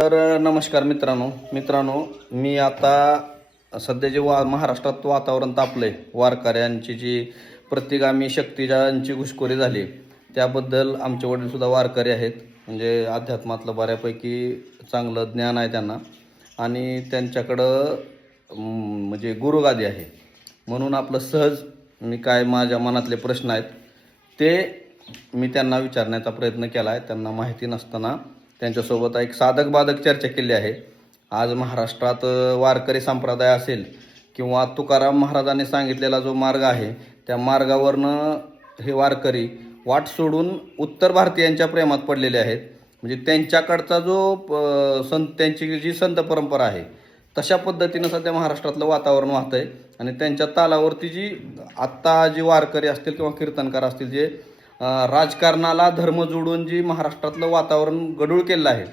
तर नमस्कार मित्रांनो मी आता सध्या जे महाराष्ट्रात वातावरण तापलंय, वारकऱ्यांची जी प्रतिगामी शक्ती ज्यांची घुसखोरी झाली त्याबद्दल आमचे वडील सुद्धा वारकरी आहेत. म्हणजे अध्यात्मातलं बऱ्यापैकी चांगलं ज्ञान आहे त्यांना आणि त्यांच्याकडं म्हणजे गुरुगादी आहे. म्हणून आपलं सहज मी काय माझ्या मनातले प्रश्न आहेत ते मी त्यांना विचारण्याचा प्रयत्न केला आहे. त्यांना माहिती नसताना त्यांच्यासोबत एक साधक बाधक चर्चा केली आहे. आज महाराष्ट्रात वारकरी संप्रदाय असेल किंवा तुकाराम महाराजांनी सांगितलेला जो मार्ग आहे त्या मार्गावरनं हे वारकरी वाट सोडून उत्तर भारतीयांच्या प्रेमात पडलेले आहेत. म्हणजे त्यांच्याकडचा जो त्यांची जी संत परंपरा आहे तशा पद्धतीनं सध्या महाराष्ट्रातलं वातावरण वाहतं आहे आणि त्यांच्या तालावरती जी आत्ता जी वारकरी असतील किंवा कीर्तनकार असतील जे राजकारणाला धर्म जोडून जी महाराष्ट्रातलं वातावरण गढूळ केलं आहे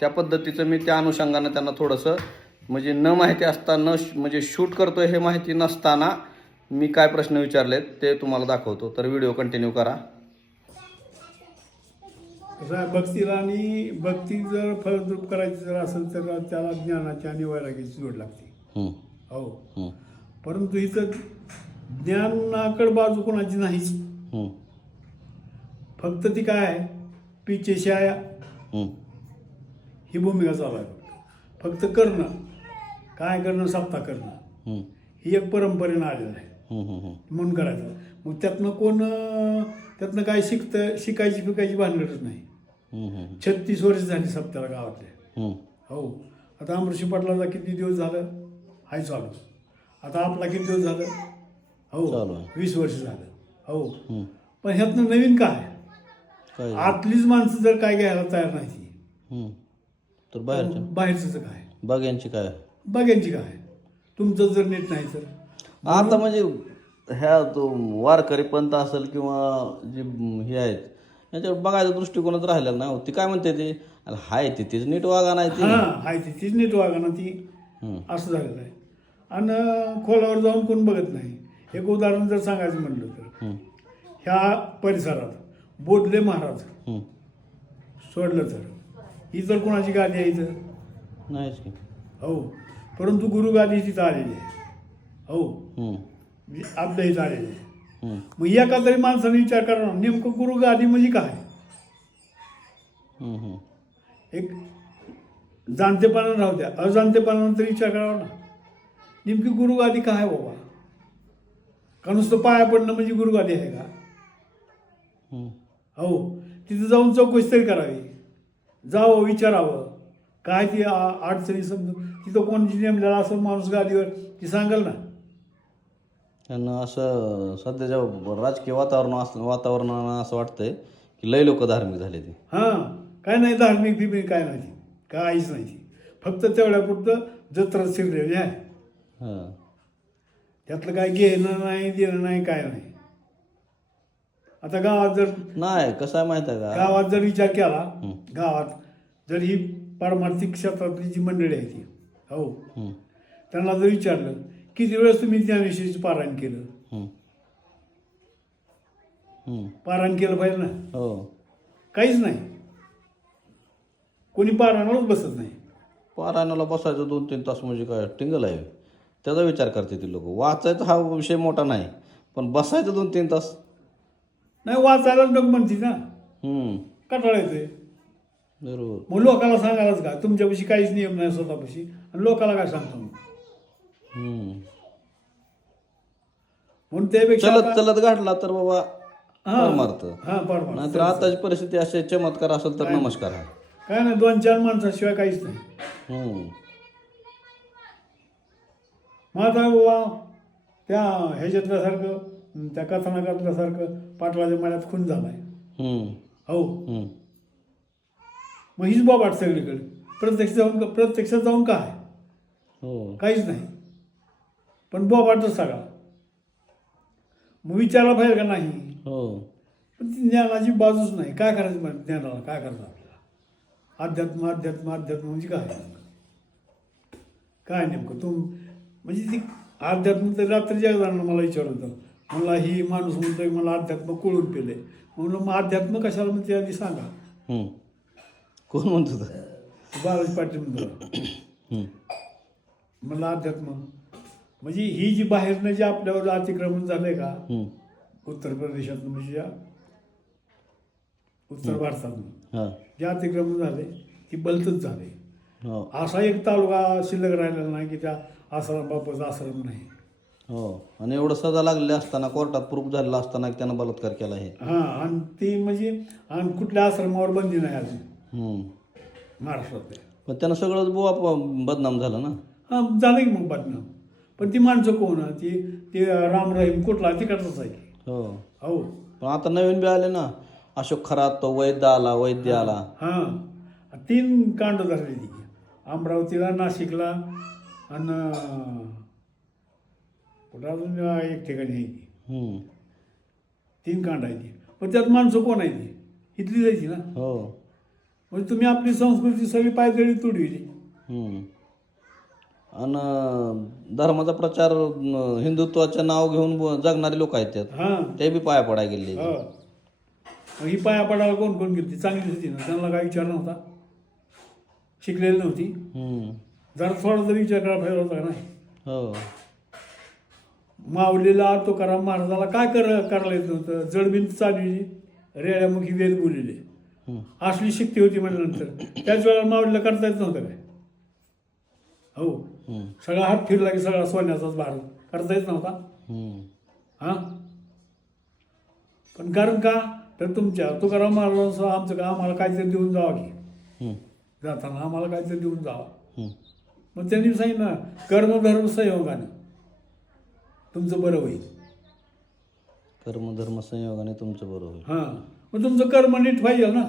त्या पद्धतीचं मी त्या अनुषंगानं त्यांना थोडंसं म्हणजे न माहिती असताना म्हणजे शूट करतोय हे माहिती नसताना मी काय प्रश्न विचारलेत ते तुम्हाला दाखवतो. तर व्हिडिओ कंटिन्यू करा. भक्तीला आणि भक्ती जर फलद्रूप करायची जर असेल तर त्याला ज्ञानाची आणि वैराग्याची जोड लागते. हो, परंतु इथं ज्ञानाकडे बाजू कोणाची नाहीच. फक्त ती काय आहे पिचेशाया ही भूमिका चालू आहे. फक्त करणं काय करणं सत्ता करणं ही एक परंपरेनं आलेलं आहे म्हणून करायचं. मग त्यातनं काय शिकायची भानगडच नाही. 36 वर्ष झाली सप्त्याला गावातले. हो, आता अमृषी पाटलाचा किती दिवस झालं हाय चालू. आता आपला किती दिवस झालं? हो, 20 वर्ष झालं. हो, पण ह्यातनं नवीन काय आतलीच माणसं जर काय घ्यायला तयार नाही तर बाहेरचं काय बघ्यांची काय तुमचं जर नीट नाही तर आता म्हणजे ह्या तो वारकरी पंथ असेल किंवा जे हे आहेत याच्यावर बघायचा दृष्टिकोनच राहिलेला नाही. ती काय म्हणते ते हाय तिथेच नीट वागा नाही ती हाय तिथेच नीट वागा ना ती असं झालेलं आहे. आणि खोलावर जाऊन कोण बघत नाही. एक उदाहरण जर सांगायचं म्हणलं तर ह्या परिसरात बोधले महाराज सोडलं तर ही तर कोणाची गादी आहे इथं नाहीच. हो, परंतु गुरुगादी तिथं आलेली आहे. हो, आपल्या इथं आलेली आहे. मग एका तरी माणसाने विचार करा नेमकं गुरुगादी म्हणजे काय. एक जाणतेपणानं राहू द्या अजाणतेपणानं तरी विचार करावा ना नेमकी गुरुगादी काय आहे बाबा. का नुसतं पाया पडणं म्हणजे गुरुगादी आहे का? हो, तिथं जाऊन चौकशी तरी करावी. जावं विचारावं काय ती अडचणी समजून तिथं कोण नेमलेला असं माणूस गादीवर ती सांगाल ना. त्यांना असं सध्याच्या राजकीय वातावरणानं असं वाटतंय की लय लोक धार्मिक झाले ते. काय नाही धार्मिक बिर्मिक काय नाही काहीच नाही. फक्त तेवढ्यापुरतं जत्रा शिरलेली आहे. त्यातलं काय घेणं नाही देणं नाही काय नाही. आता गावात जर नाही कसं आहे माहिती आहे का गावात जर विचार केला गावात जर ही पारमार्थिक क्षेत्रातली जी मंडळी आहे ती हो त्यांना जर विचारलं किती वेळेस तुम्ही ज्ञानेश्वरीचं पारायण केलं पाहिजे ना. काहीच नाही. कोणी पारायणालाच बसत नाही. पारायणाला बसायचं 2-3 तास म्हणजे काय टिंगल आहे त्याचा विचार करते ती लोक. वाचायचा हा विषय मोठा नाही पण बसायचं 2-3 तास नाही. वाचायलाच डग म्हणते ना कंटाळा येतोय. बरोबर. मग लोकांना सांगायलाच का तुमच्यापाशी काहीच नियम नाही स्वतःपाशी आणि लोकांना काय सांगतो म्हणून त्यापेक्षा चलत गाठला तर बाबा परमार्थ. नाहीतर आताची परिस्थिती असे चमत्कार असेल तर नमस्कार आहे. काय नाही 2-4 माणसाशिवाय काहीच नाही. माझा बाबा त्या ह्याच्यातल्यासारखं त्या कथानकातल्यासारखं पाटलाच्या मळ्यात खून झालाय. हो, मग हीच बाबाट सगळीकडे प्रत्यक्षात जाऊन काय काहीच नाही पण बोबाटच सगळा. मग विचारला पाहिजे का नाही. पण ती ज्ञानाची बाजूच नाही. काय करायचं ज्ञानाला काय करायचं आपल्याला अध्यात्म म्हणजे काय नेमकं म्हणजे ती अध्यात्म तर रात्री जगदानं मला विचारलं होतं. मला ही माणूस म्हणतोय मला अध्यात्म कळून पेलंय म्हणून मग अध्यात्म कशाला म्हणते आधी सांगा. कोण म्हणत होतं? बालाजी पाटील म्हणतो मला अध्यात्म म्हणजे ही जी बाहेरनं जे आपल्यावर अतिक्रमण झालंय का उत्तर प्रदेशातून म्हणजे या उत्तर भारतातून जे अतिक्रमण झाले ती बलतच झाले. असा एक तालुका शिल्लक राहिलेला नाही की त्या आश्रम बापाचा आश्रम नाही. हो, आणि एवढं सजा लागले असताना कोर्टात प्रूफ झालेला असताना की त्यानं बलात्कार केला आहे. हां, आणि ती म्हणजे आणि कुठल्या आश्रमावर बंदी नाही अजून महाराष्ट्रात. पण त्यानं सगळंच बुवा बदनाम झालं ना. हां, झालं की मग बदनाम. पण ती माणसं कोण ती राम रहीम कुठला तिकडचाच आहे. हो, पण आता नवीन बी आले ना, अशोक खरात तो वैद्य आला. हां, 3 कांड झाली ती अमरावतीला, नाशिकला आणि कुठं अजून एक ठिकाणी आहे ती. 3 कांड आहे ती. पण त्यात माणसं कोण आहे ती इथली जायची ना. म्हणजे तुम्ही आपली संस्कृती सगळी पायदळी तुडविली. आणि धर्माचा प्रचार हिंदुत्वाचं नाव घेऊन जगणारे लोक आहेत त्यात. हां, ते बी पाया पडाय गेले. मग ही पाया पडायला कोण गेली? चांगली होती ना, त्यांना काही विचार नव्हता, शिकलेली नव्हती. जरा थोडा तरी विचार करायला पाहिजे होता नाही. माऊलीला तुकाराम महाराजाला काय करायला येत नव्हतं? जडबिंत चालविली, रेड्यामुखी वेद बोललेले, असली शक्ती होती म्हणल्यानंतर त्याच वेळेला माऊलीला करता येत नव्हतं काय? हो, सगळा हात फिरला की सगळा सोन्याचाच भार करता येत नव्हता. हां, पण कारण का तर तुमच्या तुकाराम महाराजांसह आमचं का आम्हाला काहीतरी देऊन जावा की जाताना आम्हाला काहीतरी देऊन जावा. मग त्यांनी सांगितलं कर्मधर्म संयोगाने तुमचं बरं होईल. कर्मधर्म संयोगाने तुमचं बरं होईल. हां, मग तुमचं कर्म नीट पाहिजे ना.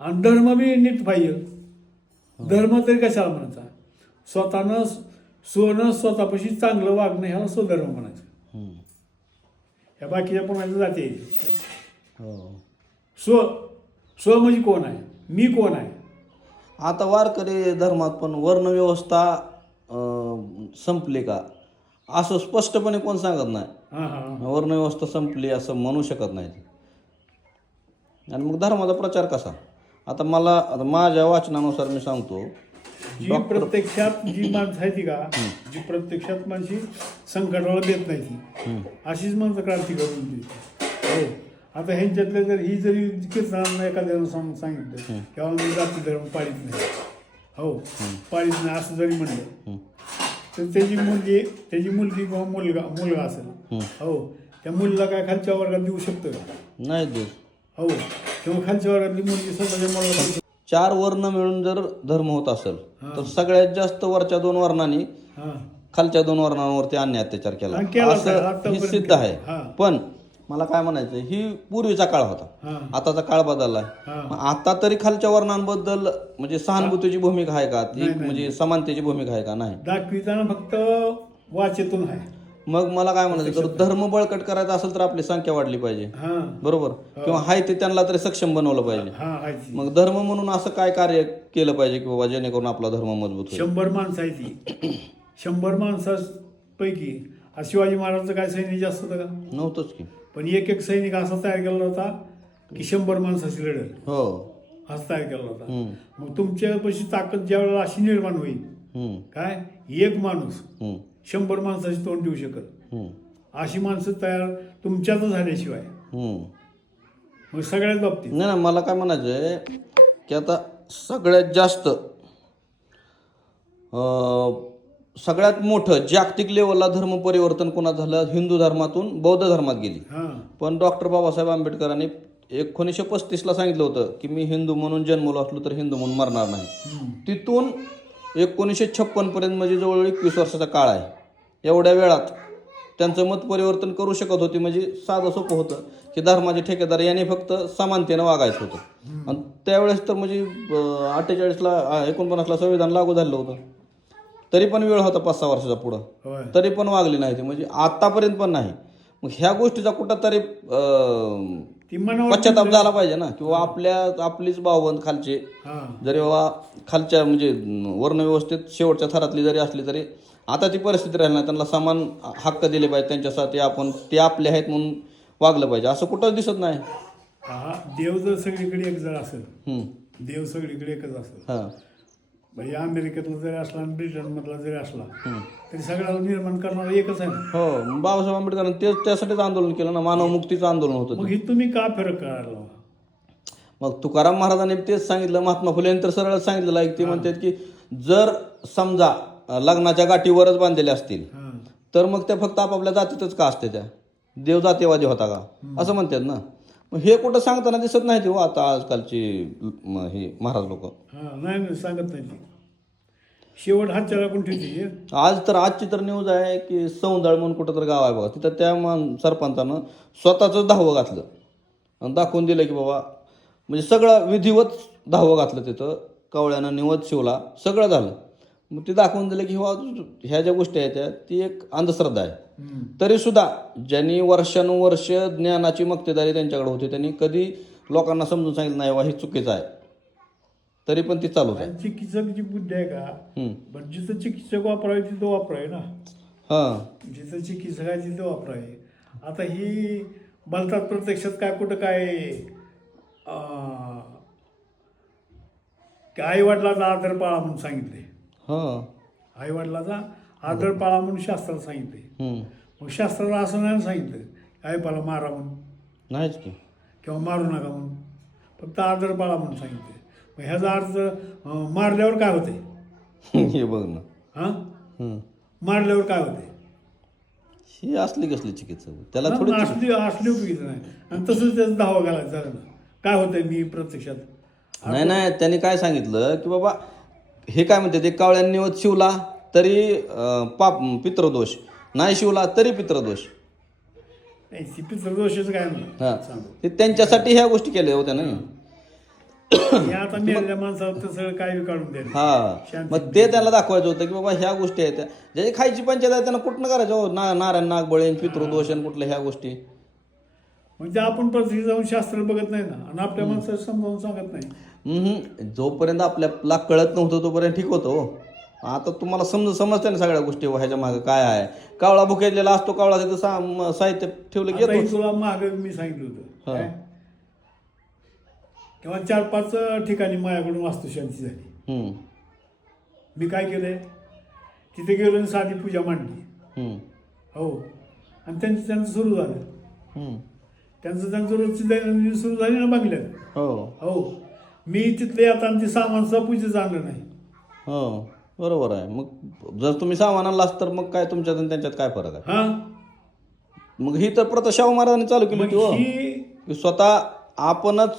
आणि धर्म बी नीट पाहिजे. धर्म तरी कशाला म्हणायचा? स्वतःपाशी चांगलं वागणं ह्याला स्वधर्म म्हणायचं. ह्या बाकीच्या कोणाच्या जाते स्व म्हणजे कोण आहे, मी कोण आहे. आता वारकरी धर्मात पण वर्णव्यवस्था संपली का असं स्पष्टपणे कोण सांगत नाही. वर्णव्यवस्था संपली असं म्हणू शकत नाही. आणि मग धर्माचा प्रचार कसा? आता माझ्या वाचनानुसार मी सांगतो, जी प्रत्यक्षात जी माणसं आहे ती का जी प्रत्यक्षात माणशी संकटाला देत नाही ती अशीच माणसं क्रांती करून दिली. हो, आता ह्यांच्यातले जर ही जरी कीर्तनानं एखाद्यानं सांगितलं किंवा मी जाती धर्म पाळीत नाही, हो पाळीत नाही असं जरी म्हणलं तर त्याची मुलगी किंवा मुलगा असेल, हो त्या मुलीला काय खालच्या वर्गात देऊ शकतं का? नाही देऊ. हो, किंवा खालच्या वर्गातली मुलगी स्वतःच्या मुलाला 4 वर्ण मिळून जर धर्म होत असेल तर सगळ्यात जास्त वरच्या 2 वर्णांनी खालच्या 2 वर्णांवरती अन्य अत्याचार केला असं हे सिद्ध आहे. पण मला काय म्हणायचं, ही पूर्वीचा काळ होता, आताचा काळ बदललाय. आता तरी खालच्या वर्णांबद्दल म्हणजे सहानुभूतीची भूमिका आहे का? ती म्हणजे समानतेची भूमिका आहे का? नाही. दाखविताना फक्त वाचेतून आहे. मग मला काय म्हणायचं, तर धर्म बळकट करायचा असेल तर आपली संख्या वाढली पाहिजे, बरोबर, किंवा हाय ते त्यांना तरी सक्षम बनवलं पाहिजे. मग धर्म म्हणून असं काय कार्य केलं पाहिजे की बाबा जेणेकरून आपला धर्म मजबूत होईल? 100 माणसं आहे ती, 100 माणसांपैकी शिवाजी महाराजांचं काय सैनिक जास्त होतं का? नव्हतंच की. पण एक सैनिक असा तयार केला होता की 100 माणसाची लढत. हो, असा तयार केला होता. मग तुमच्यापाशी ताकद ज्या वेळेला अशी निर्माण होईल काय एक माणूस 100 माणसाची तोंड देऊ शकत, अशी माणसं तयार तुमच्याच झाल्याशिवाय मग सगळ्याच बाबतीत नाही. मला काय म्हणायचंय की आता सगळ्यात जास्त सगळ्यात मोठं जागतिक लेवलला धर्म परिवर्तन कोणाचं झालं? हिंदू धर्मातून बौद्ध धर्मात गेली. पण डॉक्टर बाबासाहेब आंबेडकरांनी 1935ला सांगितलं होतं की मी हिंदू म्हणून जन्मलो असलो तर हिंदू म्हणून मरणार नाही. तिथून 1956 पर्यंत म्हणजे जवळ 21 वर्षाचा काळ आहे. एवढ्या वेळात त्यांचं मत परिवर्तन करू शकत होते. म्हणजे साधं सोपं होतं की धर्माचे ठेकेदार यांनी फक्त समानतेनं वागायचं होतं. आणि त्यावेळेस तर म्हणजे 49ला संविधान लागू झालं होतं, तरी पण वेळ होता 5-6 वर्षाचा पुढं, तरी पण वागली नाही ते, म्हणजे आतापर्यंत पण नाही. मग ह्या गोष्टीचा कुठंतरी पश्चाताप झाला पाहिजे ना, किंवा आपलीच भावबंद खालचे जरी बाबा खालच्या म्हणजे वर्णव्यवस्थेत शेवटच्या थरातली जरी असली तरी आता ती परिस्थिती राहिली नाही, त्यांना समान हक्क दिले पाहिजे, त्यांच्यासाठी आपण ते आपले आहेत म्हणून वागलं पाहिजे, असं कुठंच दिसत नाही. देव जर सगळीकडे एक जर असेल, देव सगळीकडे एकच असतो. हां म्हणजे अमेरिकेतला जरी असला आणि ब्रिटनमधला जरी असला तरी सगळ्याला निर्माण करणारा एकच आहे ना. हो, बाबासाहेब आंबेडकरांनी तेच त्यासाठीच आंदोलन केलं ना, मानवमुक्तीचं आंदोलन होतं मग ते. हे तुम्ही का फरक करायला लावा? मग तुकाराम महाराजांनी तेच सांगितलं, महात्मा फुले यांनी तर सरळ सांगितलेलं आहे. ते म्हणतात की जर समजा लग्नाच्या गाठीवरच बांधलेल्या असतील हां तर मग त्या फक्त आपापल्या जातीतच का असते, त्या देव जातीवादी होता का असं म्हणतात ना. मग हे कुठं सांगताना दिसत नाही ते हो आता आजकालची हे महाराज लोक. हां नाही सांगत नाही ती. शेवट हातच्या लागून ठेवते. आजची तर न्यूज आहे की सौंदाळ म्हणून कुठं तर गाव आहे बघा, तिथं त्या सरपंचानं स्वतःच दहावं घातलं आणि दाखवून दिलं की बाबा, म्हणजे सगळं विधिवत दहावं घातलं तिथं, कवळ्यानं निवत शिवला, सगळं झालं. मग ते दाखवून दिलं की ह्या ज्या गोष्टी आहेत ती एक अंधश्रद्धा आहे. तरी सुद्धा ज्यांनी वर्षानुवर्ष ज्ञानाची मक्तेदारी त्यांच्याकडे होती त्यांनी कधी लोकांना समजून सांगितलं नाही वा हे चुकीचं आहे, तरी पण ती चालूच आहे. चिकित्सकची बुद्धी आहे का? पण जिथं चिकित्सक वापरावे तिथं वापरावे ना. हां जिथं चिकित्सक आहे तिथं वापरावे. आता ही बोलतात प्रत्यक्षात काय कुठं काय आईवडिलाचा आदर पाळा म्हणून सांगितले. हां आईवडिलाचा आदर पाळा म्हणून शास्त्राला सांगितले. मग शास्त्राला असं नाही सांगितलं आईपाला मारा म्हणून नाहीच की, किंवा मारू नका म्हणून, फक्त आदर पाळा म्हणून सांगितले. मग ह्याचा अर्थ मारल्यावर काय होते? हे बघ ना. हां मारल्यावर काय होते? ही असली कसली चिकित्सा त्याला ना, थोडी असली उपयोगीचं नाही. आणि तसंच त्याचं धावा घालायचं झालं ना, काय होतंय मी प्रत्यक्षात. नाही त्यांनी काय सांगितलं की बाबा हे काय म्हणते, ते कावळ्यांनी निवत शिवला तरी पितृदोष, नाही शिवला तरी पितृदोष. नाही ती पितृदोषाचं काय नाही हां सांगू. ते त्यांच्यासाठी ह्या गोष्टी केल्या होत्या ना. हे आता मेलेल्या माणसाला तर सगळं काय काढून द्यायला. हा मग ते त्याला दाखवायचं होतं की बाबा ह्या गोष्टी आहेत ज्याची खायची पंचायत आहे त्यांना कुठनं करायचं हो, नारायण नागबळेन पितृदोषण कुठल्या ह्या गोष्टी. म्हणजे आपण प्रत्यक्ष जाऊन शास्त्र बघत नाही ना, आणि आपल्या माणसाला समजावून सांगत नाही. जोपर्यंत आपल्याला कळत नव्हतं तोपर्यंत ठीक होतं हो. आता तुम्हाला समजते ना सगळ्या गोष्टी, ह्याच्या मागे काय आहे. कावळा भुकेलेला असतो, कावळा तिथं साहित्य ठेवलं की आता येतो. हे तुला मागे मी सांगितलं होतं काय? तेव्हा 4-5 ठिकाणी माझ्याकडून वास्तुशांती झाली. मी काय केलंय, तिथे गेलो आणि साधी पूजा मांडली. हो, आणि त्यांचं सुरू झालं. त्यांचं रोजची दैनंदिन सुरू झाली ना बंगल्यात. हो मी तिथले आता ती सामानचा पूजेचं आणलं नाही. हो बरोबर आहे. मग जर तुम्ही सामान आणलास तर मग काय तुमच्यात आणि त्यांच्यात काय फरक आहे? हां मग ही तर प्रथा शाहू महाराजांनी चालू केली होती हो, की स्वतः आपणच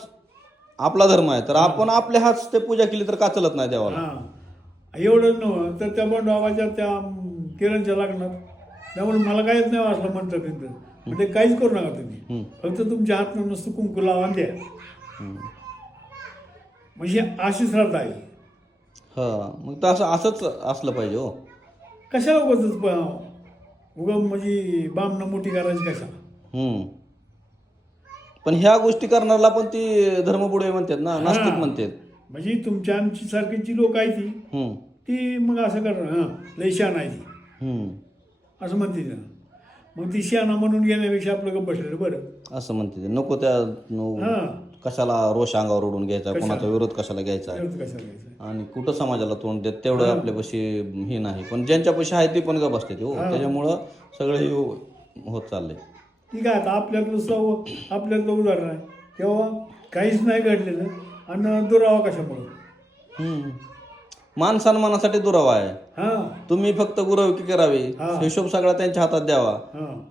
आपला धर्म आहे तर आपण आपल्या हात ते पूजा केली तर का चलत नाही देवाला. हां एवढं नव्हतं तर त्या बंडवाच्या त्या किरणच्या लग्नात त्यामुळे मला काहीच नाही वाचलं म्हणतं तिथं. म्हणजे काहीच करू नका तुम्ही, फक्त तुमच्या हातनं नुसतं कुंकू लावा द्या. म्हणजे अशी श्रद्धा आहे. हा मग तर असंच असलं पाहिजे हो. कशाला उगा म्हणजे बामणं मोठी करायची कशाला. पण ह्या गोष्टी करणारला पण ती धर्मपुढे म्हणतात ना, नास्तिक म्हणतात. म्हणजे तुमच्या आमची सारखीची लोक आहे ती मग असं करणार लय शान आहे ती असं म्हणते ना. मग ती शाना म्हणून घेण्यापेक्षा आपलं गप्प बसलेलं बरं असं म्हणते. नको त्या कशाला रोष अंगावर ओढून घ्यायचा, कोणाचा विरोध कशाला घ्यायचा आणि कुठं समाजाला तोंड देत तेवढं आपल्यापाशी हे नाही. पण ज्यांच्यापाशी आहे ते पण गप असते हो, त्याच्यामुळं सगळं हे होत चाललंय. ठीक आहे. आता आपल्यातलं उदाहरण आहे, तेव्हा काहीच नाही घडलेलं आणि दुरावा कशामुळं. मान सन्मानासाठी दुरावा आहे. हां तुम्ही फक्त गुरवकी करावी, हिशोब सगळा त्यांच्या हातात द्यावा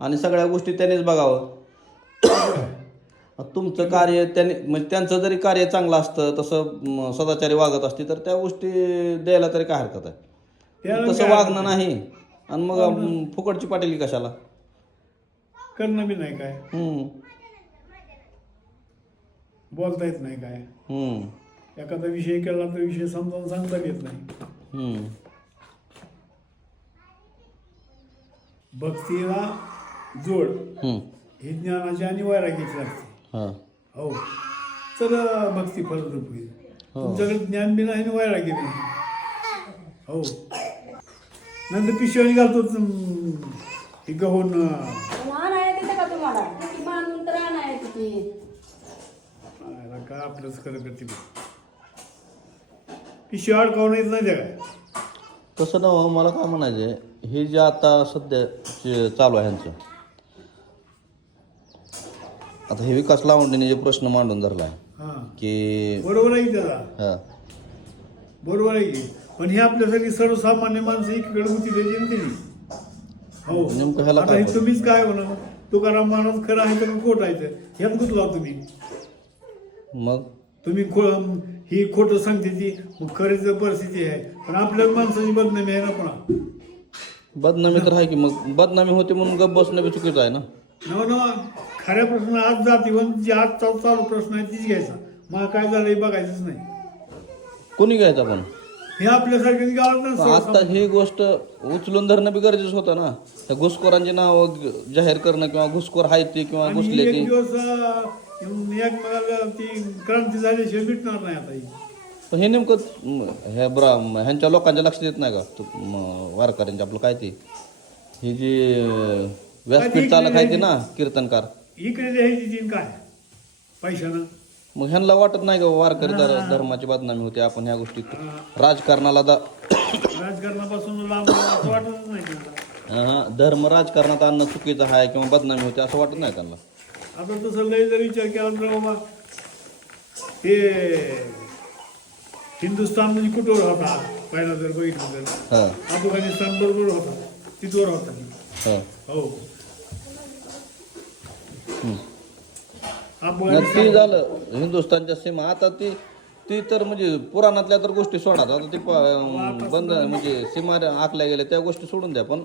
आणि सगळ्या गोष्टी त्यांनीच बघावं. तुमचं कार्य त्यांनी म्हणजे त्यांचं जरी कार्य चांगलं असतं, तसं सदाचारी वागत असते तर त्या गोष्टी द्यायला तरी काय हरकत आहे. तसं वागणं नाही आणि मग फुकटची पाटील कशाला करणं बी नाही काय, बोलता येत नाही काय. एखादा विषय केला तर विषय समजावून सांगता येत नाही. भक्तीला जोड ही ज्ञानाची आणि वैराग्याची लागते. हो तर भक्ती फलरूप होईल. तुमच्याकडे ज्ञान बी नाही आणि वैराग्य बी नाही. हो नंतर पिशवी घालतो ती गहून का आपलंच खरं करते. पिशवी अडकावून येत नाही त्या काय तसं ना मला काय म्हणायचं आहे, हे जे आता सध्या जे चालू आहे ह्यांचं, आता हे विकास लावंडेने जे प्रश्न मांडून धरला आहे हां की बरोबर आहे की त्याला हां बरोबर आहे की पण हे आपल्यासाठी सर्वसामान्य माणसं एकीकडे होती त्याची ना त्यांनी हो नेमकं ह्याला आता काय हे तुम्हीच काय होणार तुकाराम महाराज खरं आहे तर खोट आहे तर ह्यात गुतला तुम्ही मग तुम्ही ही खोटं सांगते ती मग खरीच परिस्थिती आहे पण आपल्याच माणसाची बदनामी आहे ना पुन्हा बदनामी तर आहे की मग बदनामी होते म्हणून गप्प बसणं बी चुकीचं आहे ना. नव खऱ्या प्रश्न आज जातीवंत जे आज चालू प्रश्न आहे तीच घ्यायचा मला काय झालं हे बघायचंच नाही कोणी घ्यायचं पण हे आपल्यासारख्या गावात आता ही गोष्ट उचलून धरणं बी गरजेचं होतं ना. त्या घुसखोरांची नावं जाहीर करणं किंवा घुसखोर आहेत ते किंवा आणि घुसले एक ते दिवस एकमेकाला ती क्रांती झाल्याशिवाय मिटणार नाही आता ही पण हे नेमकं ह्यांच्या लोकांच्या लक्षात येत नाही का वारकऱ्यांच्या आपलं काय ते हे जे व्यासपीठ चालक आहे ते ना कीर्तनकार इकडे द्यायची तीन काय पैशानं मग ह्यांना वाटत नाही का वारकरी धर्माची बदनामी होते आपण ह्या गोष्टीत राजकारणाला राजकारणापासून लांब असं वाटतच नाही त्यांना धर्म राजकारणात आणणं चुकीचं आहे किंवा बदनामी होते असं वाटत नाही त्यांना. आता तसं लय जर विचार केला तर बाबा हे हिंदुस्थान म्हणजे कुठवर होता पहिला जर बघितलं तर हां अफगाणिस्तान बरोबर होता तिथवर होता हां हो मग ते अफगाणिस्तान झालं हिंदुस्थानच्या सीमा. आता ती तर म्हणजे पुराणातल्या तर गोष्टी सोडा आता ते बंद म्हणजे सीमा आखल्या गेल्या त्या गोष्टी सोडून द्या. पण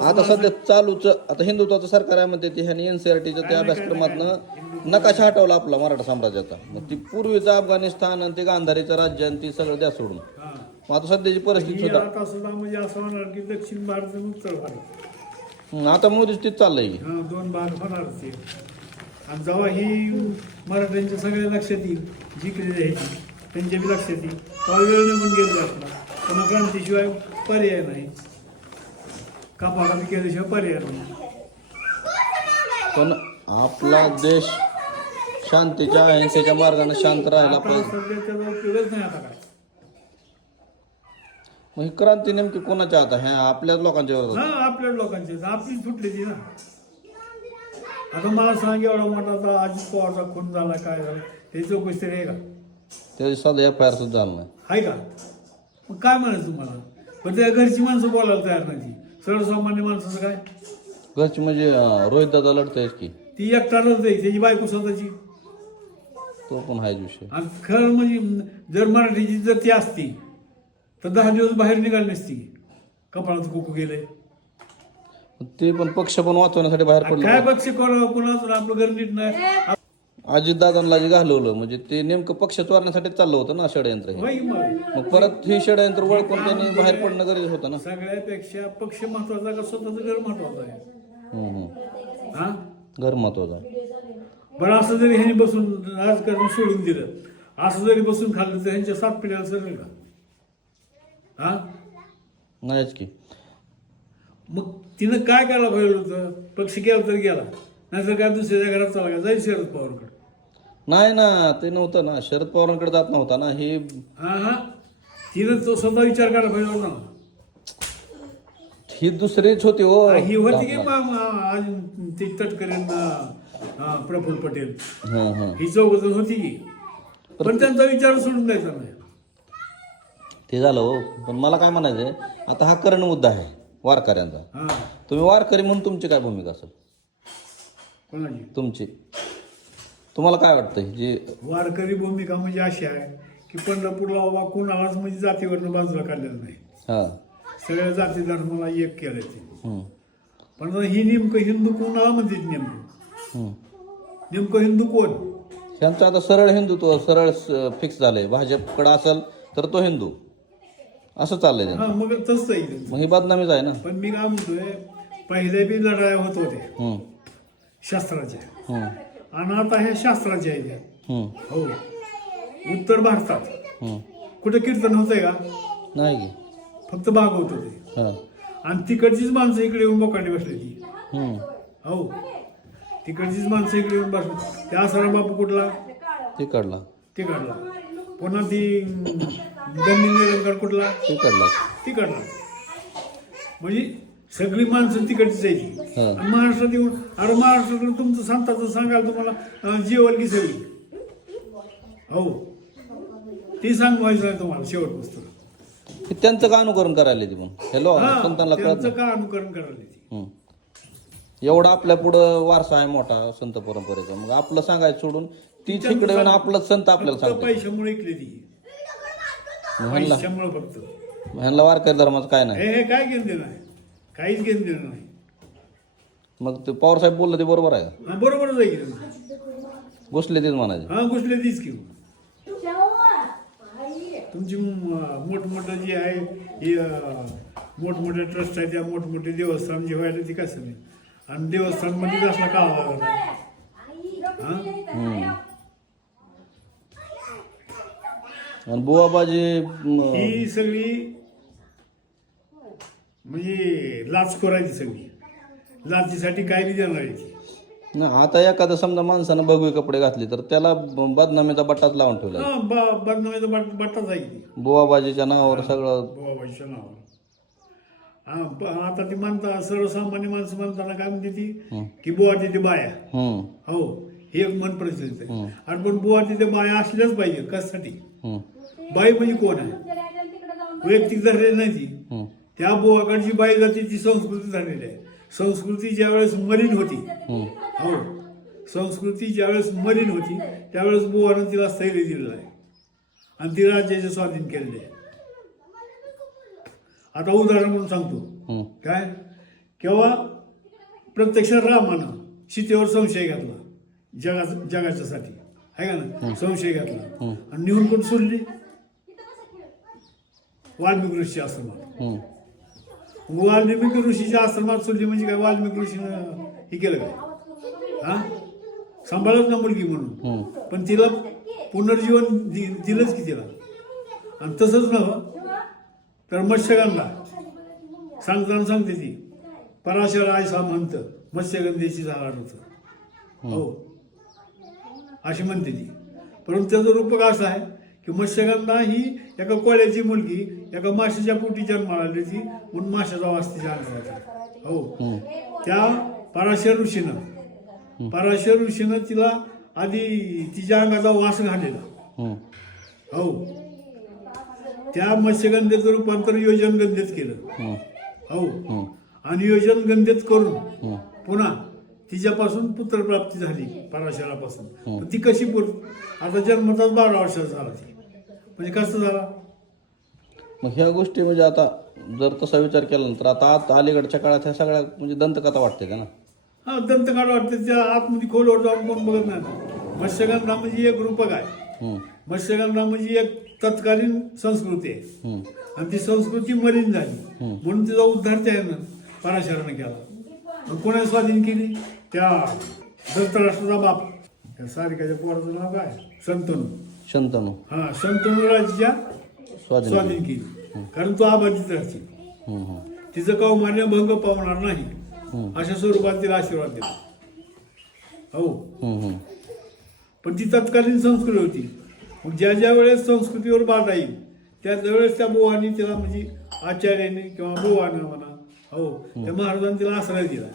आता सध्या चालूच आता हिंदुत्वाचं सरकार आहे म्हणते ते ह्याने NCERTच्या त्या अभ्यासक्रमातनं नकाशा हटवला आपला मराठा साम्राज्याचा. मग ती पूर्वीचं अफगाणिस्तान आणि ते गांधारीचं राज्य आणि ती सगळं द्या सोडून. हा. मग आता सध्याची परिस्थिती सुद्धा आता सुद्धा म्हणजे असं होणार की दक्षिण भारत आणि उत्तर भारत आता मोदीच तीच चाललंय की. हा दोन भाग होणार ते आणि जेव्हा ही मराठ्यांच्या सगळ्या लक्षात येईल जिकडे द्यायची त्यांच्या बी लक्षात येईल तेव्हा वेळ निघून गेला असला पुन्हा क्रांतीशिवाय पर्याय नाही कापाकापी केल्याशिवाय पर्याय नाही. पण आपला देश शांतीच्या अहिंसेच्या मार्गाने शांत राहायला आता पाहिजे. सध्या त्याचा उपयोगच नाही आता काय मग ही क्रांती नेमकी कोणाच्या आता ह्या आपल्याच लोकांच्या विरोधात. हा आपल्या लोकांचे आपली सुटली ती ना. आता मला सांग एवढा मोठा आता अजित पवारचा खून झाला काय झालं हे चौकशी तरी आहे का त्याची साधं FIR सुद्धा झालं नाही. आहे का मग काय म्हणायचं तुम्हाला पण त्या घरची माणसं बोलायला तयार नाही सर्वसामान्य माणसाचं काय घरची म्हणजे रोहित दादा लढतायच की ती एकटाच जाईल त्याची बायको स्वतःची तो पण हाच विषय. आणि खरं म्हणजे जर मराठीची जर ती असती तर 10 दिवस बाहेर निघाली नसती कपाळात कुकू गेलंय ते पण पक्ष पण वाचवण्यासाठी बाहेर काय पडले. पक्ष कोणाचं आपलं घर नीट नाही अजितदादांना जे घालवलं म्हणजे ते नेमकं पक्ष चोरण्यासाठी चाललं होतं ना षडयंत्र हे. होय मग मग परत ही षडयंत्र ओळखून त्यांनी बाहेर पडणं गरजेचं होतं ना. सगळ्यापेक्षा पक्ष महत्वाचा का स्वतःचं घर महत्वाचं आहे हा घर महत्वाचं आहे. बरं असं जरी ह्यांनी बसून राजकारण सोडून दिलं असं जरी बसून खाल्लं तर ह्यांच्या 7 पिढ्याला सरेल का हा नाहीच की. मग तिनं काय करायला पाहिजे होतं पक्ष गेला तर गेला नाहीतर काय दुसऱ्या घरात चालला का जाईल शरद पवारकडे नाही ना ते नव्हतं ना शरद पवारांकडे जात नव्हता ना हे. हा हा तिनं तो स्वतः विचार करायला पाहिजे होता ना. ही दुसरीच होती हो. ही होती की आज ते तटकरेन प्रफुल्ल पटेल हां हां ही चौघजण होती की पण त्यांचा विचार सोडून द्यायचा नाही. ते झालं हो. पण मला काय म्हणायचंय आता हा करण मुद्दा आहे वारकऱ्यांचा. हा तुम्ही वारकरी म्हणून तुमची काय भूमिका असेल कोणाची तुमची तुम्हाला काय वाटतं जी वारकरी भूमिका म्हणजे अशी आहे की पंढरपूरला बाबा कोणालाच म्हणजे जातीवरनं बाजूला काढलेलं नाही हां सगळ्या जाती धर्माला एक केलं ते पण आता ही नेमकं हिंदू कोणाला म्हणते नेमकं हिंदू कोण ह्यांचं आता सरळ हिंदुत्व सरळ फिक्स झालंय भाजपकडे असेल तर तो हिंदू असं चाललंय हा त्यांचं. मग तसंच आहे त्यांचं. मग ही बदनामीच आहे ना. पण मी काय म्हणतोय पहिले बी लढाया होत होते शास्त्राच्या आणि आता ह्या शास्त्राच्या आहेत हो उत्तर भारतात कुठे कीर्तन होतंय का नाही की. फक्त भागवत होते हां आणि तिकडचीच माणसं इकडे येऊन बोकांडी बसली ती हो तिकडचीच माणसं इकडे येऊन बसली त्या आसाराम बापू कुठला ते काढला ते काढला पुन्हा ती जमीन निरंकार कुठला तिकडला तिकडला. म्हणजे सगळी माणसं तिकडची जायची. हा. आणि महाराष्ट्रात येऊन अरे महाराष्ट्राकडे तुमचं सांगताचं सांगाल तुम्हाला जेवण की सगळी हो ती सांगवायचं आहे तुम्हाला शेवट पुस्तक. की त्यांचं का अनुकरण करायला ती पण हॅलो संतांना कळत त्यांचं नाही. का अनुकरण करायला ती. हम्म. एवढा आपल्या पुढं वारसा आहे मोठा संत परंपरेचा, मग आपलं सांगायचं सोडून ती तिकडे येऊन आपलं संत आपल्याला फक्त सांगतो. पैशामुळे ऐकली ती ह्यांना पैशामुळे फक्त ह्यांना वारकरी धर्माचं काय नाही. हे काय घेऊन देणं आहे काहीच घेऊन देणं नाही. मग ते पवार साहेब बोललं ते बरोबर आहे का? हा बरोबरच आहे की घुसले तेच म्हणायचे. हा घुसले तीच की तुमची मोठमोठं जे आहे हे मोठमोठे ट्रस्ट आहे त्या मोठमोठे देवस्थान जे व्हायला ती कसं नाही. आणि देवस्थानमध्ये असला काळा लागला हा आणि बुवाबाजी ही सगळी म्हणजे लाच करायची सगळी लाचीसाठी काय बी देणार आहे ती. ना आता एखादं समजा माणसानं भगवे कपडे घातले तर त्याला बदनामीचा बट्टाच लावून ठेवला. हा बदनामीचा बट्टाच आहे की बुवाबाजीच्या नावावर सगळं. बाबाच्या नावावर. हा आता ती म्हणता सर्वसामान्य माणसं म्हणताना काय म्हणते ती की बुवा तिथे बाया हम्म. हो हे एक मन प्रचलित आहे. आणि पण बुवा तिथे बाया असल्याच पाहिजे कशासाठी. हम्म. बाई म्हणजे कोण आहे वैयक्तिक धरलेली नाही ती. हम्म. त्या बुवाकडची बाई जाती ती संस्कृती झालेली आहे. संस्कृती ज्या वेळेस मलिन होती हो संस्कृती ज्यावेळेस मलिन होती त्यावेळेस बुवानं तिला स्थैर्य दिलेलं आहे आणि ती राज्याचे स्वाधीन केलेले आहे. आता उदाहरण म्हणून सांगतो काय केव्हा प्रत्यक्ष रामानं सीतेवर संशय घातला जगाच्यासाठी आहे का ना संशय घातला आणि निहून कोण सोडली वाल्मिक ऋषी आश्रमात. वाल्मिक ऋषीच्या आश्रमात सोडली म्हणजे काय वाल्मिक ऋषीनं हे केलं काय हा सांभाळत ना मुलगी म्हणून पण तिला पुनर्जीवन दिलंच की तिला. आणि तसंच नव्हं तर मत्स्यगंधा सांगताना सांगते ती पराशर आयसा म्हणत मत्स्यगंधेची झाड होतं हो अशी म्हणते ती. परंतु त्याचं रूपक असं आहे की मत्स्यगंधा ही एका कोळ्याची मुलगी एका माशाच्या पोटी जन्माला आली होती म्हणून माशाचा वास तिच्या अंगावर होता हो. त्या पराशर ऋषीनं तिला आधी तिच्या अंगाचा वास घालेला हो. त्या मत्स्यगंधेचं रूपांतर योजनगंधेत केलं हो. आणि योजनगंधेत करून पुन्हा तिच्यापासून पुत्रप्राप्ती झाली पराशरापासून. ती कशी आता जन्मताच 12 वर्षाचा झाला ती म्हणजे कसं झाला. मग ह्या गोष्टी म्हणजे आता जर तसा विचार केला तर आता अलीकडच्या काळात ह्या सगळ्या म्हणजे दंतकथा वाटते का ना. हा दंतकाळ वाटते त्या आतमध्ये खोलवर जाऊन कोण बघत नाही. मत्स्यगंधा म्हणजे एक रूपक आहे. मत्स्यगंधा म्हणजे एक तत्कालीन संस्कृती आहे आणि ती संस्कृती मलिन झाली म्हणून तिचा उद्धार त्या पराशरानं केला. कोणाने स्वाधीन केली त्या धृतराष्ट्राचा बाप त्या सारिकाच्या पोराचं नाव काय शंतनू. हा शंतनू राज्याच्या स्वाधीन केली कारण तो अबाधित राहतील तिचं कौमार्य भंग पावणार नाही अशा स्वरूपात तिला आशीर्वाद दिला हो. पण ती तत्कालीन संस्कृती होती. मग ज्या वेळेस संस्कृतीवर बाधा येईल त्याच वेळेस त्या बुवानी तिला म्हणजे आचार्याने किंवा बुवानं म्हणा हो त्या महाराजांनी तिला आश्रय दिला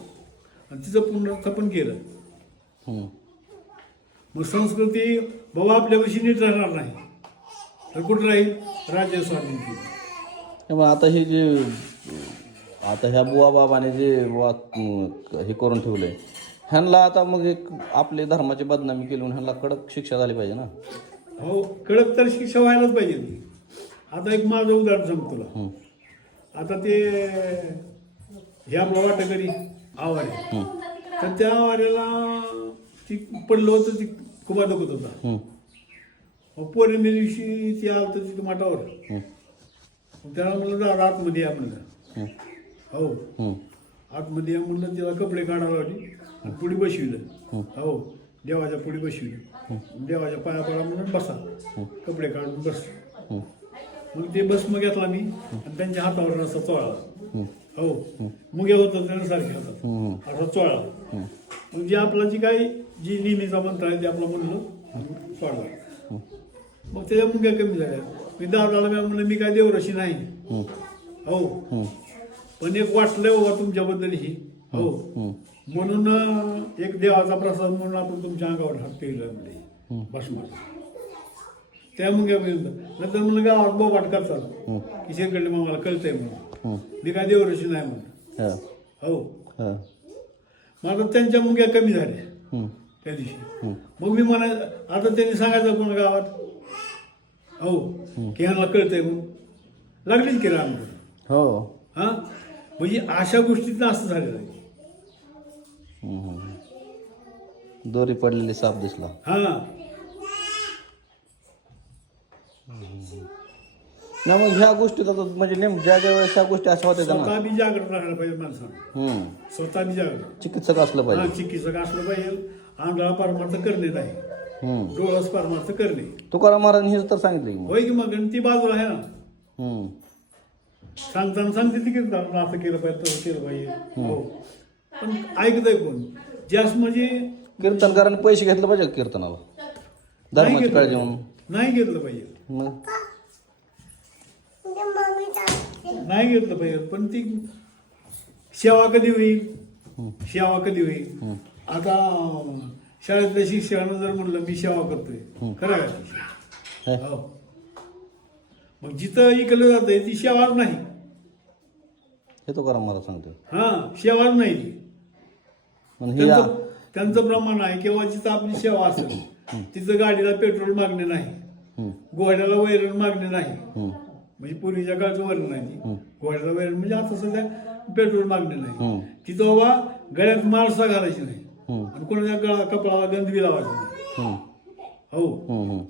आणि तिचं पुनरुत्थापन केलं. मग संस्कृती बाबा आपल्यापाशी नीट राहणार नाही तर कुठं राहील राज्य स्वाधीन केलं. आता हे जे आता ह्या बुवा बाबाने जे हे करून ठेवलंय ह्यांना आता मग एक आपले धर्माची बदनामी केली म्हणून ह्यांना कडक शिक्षा झाली पाहिजे ना. हो कडक तर शिक्षा व्हायलाच पाहिजे ती. आता एक माझं उदाहरण सांगतो तुला. आता ते हे आपलं वाटेकरी आवारे तर त्या आवाऱ्याला ती पडलं होतं ती खूप दुखत होता. मग पौर्णिमे दिवशी ती आलं होतं तिथं माठावर त्याला म्हणलं दादा आतमध्ये या म्हणलं हो आतमध्ये या म्हणलं तिला कपडे काढायला लावली आणि पुढे बसविलं हो देवाच्या पुढे बसविलं देवाच्या पाया पडा म्हणून बसा कपडे काढून बस. मग ते भस्म घेतला मी आणि त्यांच्या हातावर असा चोळला हो मुग्या होतं त्यांना सारखे हातात असा चोळला. मग जे आपला जी नेहमीचा मंत्र आहे ते आपला म्हणलं चोळला. मग त्याच्या मुग्या कमी झाल्या मी दादाला मी म्हणलं मी काय देवरशी नाही हम्म, हो हम्म, पण एक वाटलंय बाबा तुमच्याबद्दल ही हो हम्म, म्हणून एक देवाचा प्रसाद म्हणून आपण तुमच्या अंगावर हात ठेवला म्हणजे भस्माचा त्या मग नंतर म्हणलं गावात बोबाट करतात की शेरकडे मग मला कळतंय म्हणून मी काय देवरशी नाही म्हणून हा, हो हा, मग आता त्यांच्या मुंग्या कमी झाल्या हम्म, त्या दिवशी मग मी म्हणा आता त्यांनी सांगायचं कोण गावात हो की ह्यांना कळतंय म्हणून लागलीच की राम हो, हा म्हणजे अशा गोष्टीतनं असं झालेलं आहे दोरी पडलेली साप दिसला. हा नाही मग ह्या गोष्टीत आता म्हणजे ज्या ज्या वेळेस ह्या गोष्टी अशा होत्या ना, स्वतः बी जागृत राहायला पाहिजे माणसानं स्वतः बी जागृत चिकित्सक असलं हा पाहिजे. चिकित्सक असलं पाहिजे आंधळा परमार्थ करणे नाही डोळस परमार्थ करणे तुकाराम महाराजांनी हेच तर सांगितलं की मग. होय की मग आणि ती बाजूला आहे ना हम्म, सांगताना सांगते ती कीर्तन असं केलं पाहिजे तसं केलं पाहिजे हो पण ऐकतंय कोण जास्त म्हणजे कीर्तनकारांनी पैसे घेतलं पाहिजे का कीर्तनाला नाही धर्माची घेतलं काळजी पाहिजे. म्हणून. नाही घेतलं पाहिजे मग नाही घेतलं पाहिजे पण ती सेवा कधी होईल सेवा कधी होईल आता शाळेतल्या शिक्षकानं जर म्हणलं मी सेवा करतोय खरं हे. का हो मग जिथं ऐकलं जातंय ती सेवाच नाही हे तुकाराम महाराज सांगतो. हा सेवाच नाही ती पण हे आ- त्यांचं प्रमाण आहे किंवा जिथं आपली सेवा असेल तिथं गाडीला पेट्रोल मागणे नाही हम्म, घोड्याला वैरण मागणे नाही हम्म, म्हणजे पूर्वीच्या काळचं वैरण नाही ती. घोड्याला वैरण म्हणजे आता सध्या पेट्रोल मागणे नाही हम्म, तिथं बाबा गळ्यात माळसा घालायची नाही हम्म, आणि कोणाच्या गळा कपडाला गंधवी लावायची नाही हम्म, हो हम्म, हम्म.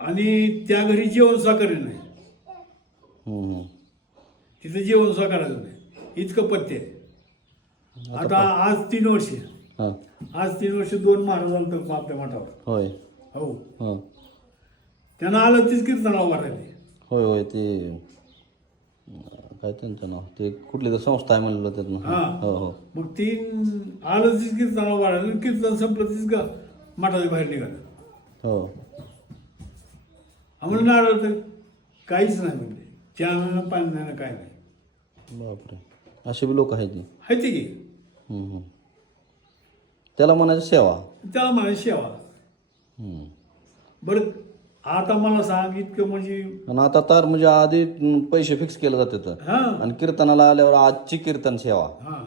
आणि त्या घरी जेवण साखरे नाही हम्म, तिथं जेवण करायचं नाही इतकं पथ्य आहे. आता आज 3 वर्ष हा, आज 3 वर्ष 2 महाराज झालं आपल्या मठावर होय, हो हो, त्यांना आलं तीच कीर्तनाला वाटायला होय, होय. ते काय त्यांचं नाव ते कुठली तर संस्था आहे म्हणलं हा. त्यातनं. हो, हो, मग ती आलं तीच कीर्तनाला वाटायला कीर्तन संपलं तीच का मठाच्या बाहेर निघालं हो. आम्हाला नारळ तर काहीच नाही म्हणजे चहा पाणी नाही ना काय नाही बापरे, असे बी लोक आहेत की. आहे ते की हम्म, हम्म. त्याला म्हणायचं सेवा. त्याला म्हणायची सेवा हम्म. बरं आता मला सांग इतकं म्हणजे आणि आता तर म्हणजे आधी पैसे फिक्स केले जाते तर हा आणि कीर्तनाला आल्यावर आजची कीर्तन सेवा. हा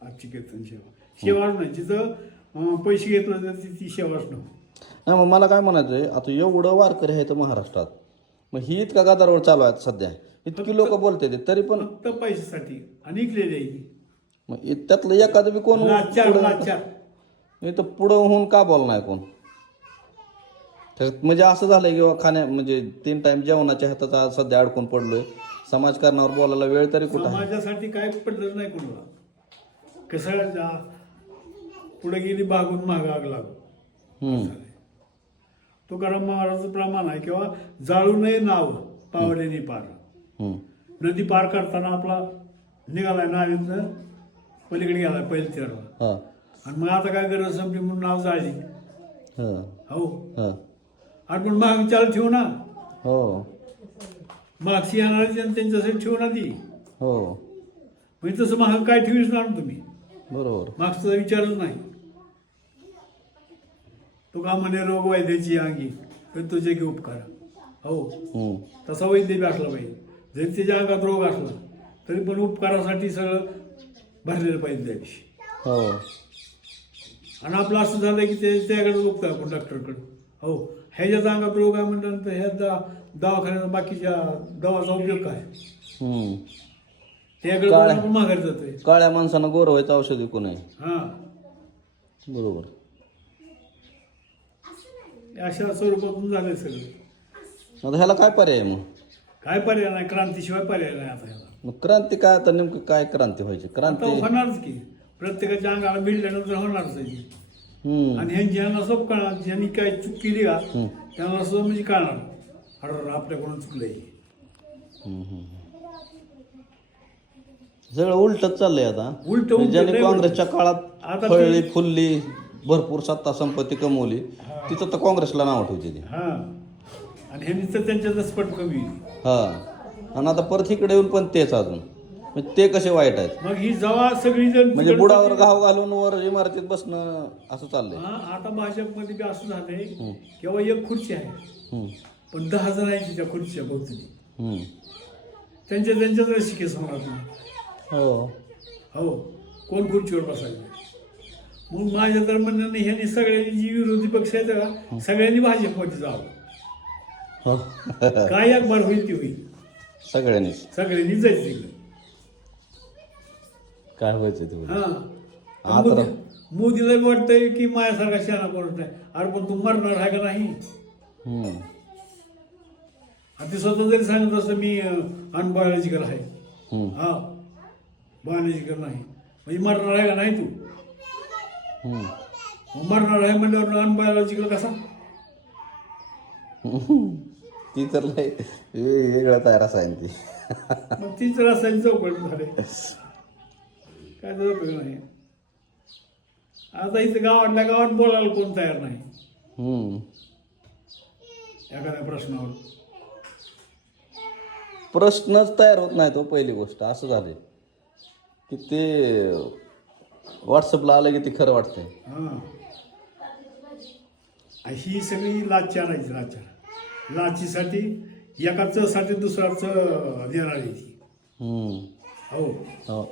आजची कीर्तन सेवा सेवाच नाही जिथं पैसे घेतलं तर ती सेवाच नव्हती. नाही मग मला काय म्हणायचं आहे, आता एवढं वारकरी आहेत महाराष्ट्रात, मग ही इतका गदारोळ चालू आहे सध्या, इतकी लोक बोलते तरी पण फक्त पैशासाठी आणि इकले द्यायची मग त्यातलं एखादं बी कोण लाचार लाचार इथं पुढं होऊन का बोल नाही कोण. म्हणजे असं झालंय किंवा म्हणजे 3 टाइम जेवणाच्या हातात सध्या अडकून पडलोय. समाजकारणावर बोलायला वेळ तरी कुठं आहे. समाजासाठी काय पडलं नाही कोणाला कसं पुढे गेली बागून महाग आग लागू हम्म, तुकाराम महाराजाचं प्रमाण आहे किंवा जाळू नये नाव पावलेनी पार हम्म, नदी पार करताना आपला निघालाय नावीतनं पलीकडे गेलाय पहिल्या तीराला हा, आणि मग आता काय गरज संपली म्हणून नाव जाळली हा, हो हा, आणि पण महाग चाल ठेवू ना हो, मागची येणारी त्यांच्यासाठी ठेवू ना ती हो, म्हणजे तसं महाग काय ठेवीच ना तुम्ही बरोबर. मागचा विचारच नाही. तो का म्हणे रोग वैद्याची अंगी तर तुझे की उपकार हो हम्म, तसा वैद्य बी असला पाहिजे. जरी त्याच्या अंगात रोग असला तरी पण उपकारासाठी सगळं भरलेलं पाहिजे त्या दिवशी. हो, आणि आपलं असं झालं की त्याकडे बघतोय आपण डॉक्टरकडे हो ह्याच्याच अंगात रोग आहे म्हटल्यानंतर ह्या दवाखान्याचा बाकीच्या दवाचा उपयोग काय हम्म. त्याकडे काय? आपण माघारी जातोय. काळ्या माणसानं गोर व्हायचं औषध विकू नये. हा बरोबर. अशा स्वरूपातून झालंय सगळं. आता ह्याला काय पर्याय मग? काय पर्याय नाही क्रांतीशिवाय पर्याय नाही आता ह्याला. मग क्रांती काय आता नेमकं काय क्रांती व्हायची? आता क्रांती होणारच की प्रत्येकाच्या अंगाला भिडल्यानंतर होणारच आहे की. हम्म, आणि ह्यांची ह्यांना सब कळणार ज्यांनी काय चूक केली का त्यांना सुद्धा म्हणजे कळणार अरे आपल्याकडून चुकलंय. हम्म, हम्म. सगळं उलटच चाललंय आता. उलट ज्यांनी काँग्रेसच्या काळात आता फळली फुलली भरपूर सत्ता संपत्ती कमवली तिथं तर काँग्रेसला नाव ठेवते ती. हा आणि ह्यांनी तर त्यांच्यातच पट कमी. हा आणि आता परत इकडे येऊन पण तेच अजून म्हणजे ते कसे वाईट आहेत. मग ही जेव्हा सगळी जण म्हणजे बुडावर घाव घालून वर इमारतीत बसणं असं चाललंय. आता भाजपमध्ये बी असं झालंय किंवा एक खुर्ची आहे हम्म, पण 10 जणांची त्या खुर्च्या भोवती हम्म. त्यांच्याच रसिकेस होणार. हो हो कोण खुर्चीवर बसायचं. मग माझ्या तर म्हणणं नाही ह्यांनी सगळ्यांनी जी विरोधी पक्ष आहेत का सगळ्यांनी भाजपमध्ये जावं. हो. काय एक बार होईल ती होईल. सगळ्यांनीच सगळ्यांनी जायचं तिकडे. काय व्हायचं ते होईल. हा मोदीला बी वाटतंय की माझ्यासारखा शहाणा कोणच नाही. अरे पण तू मरणार आहे का नाही. हम्म, आणि ते स्वतः जरी सांगत असं मी अनबायोलॉजिकल आहे. हम्म, हा बायोलॉजिकल नाही म्हणजे मरणार आहे का नाही तू. हम्म. मग मरणार आहे म्हणजे अनबायोलॉजिकल कसा. ती तर लय वेगळं तयार असायन ती. मग तीच रसायन चौकट झाले काय तर उपयोग नाही. आता इथं गावातल्या गावात बोलायला कोण तयार नाही हम्म. एखाद्या प्रश्नावर. प्रश्नच तयार होत नाही तो पहिली गोष्ट असं झाले की ते व्हॉट्सअपला आलं की ते खरं वाटतंय. हा ही सगळी लाच आणायची लाचीसाठी एकाच साठी दुसराच देणारी ती. हम्म. हो हो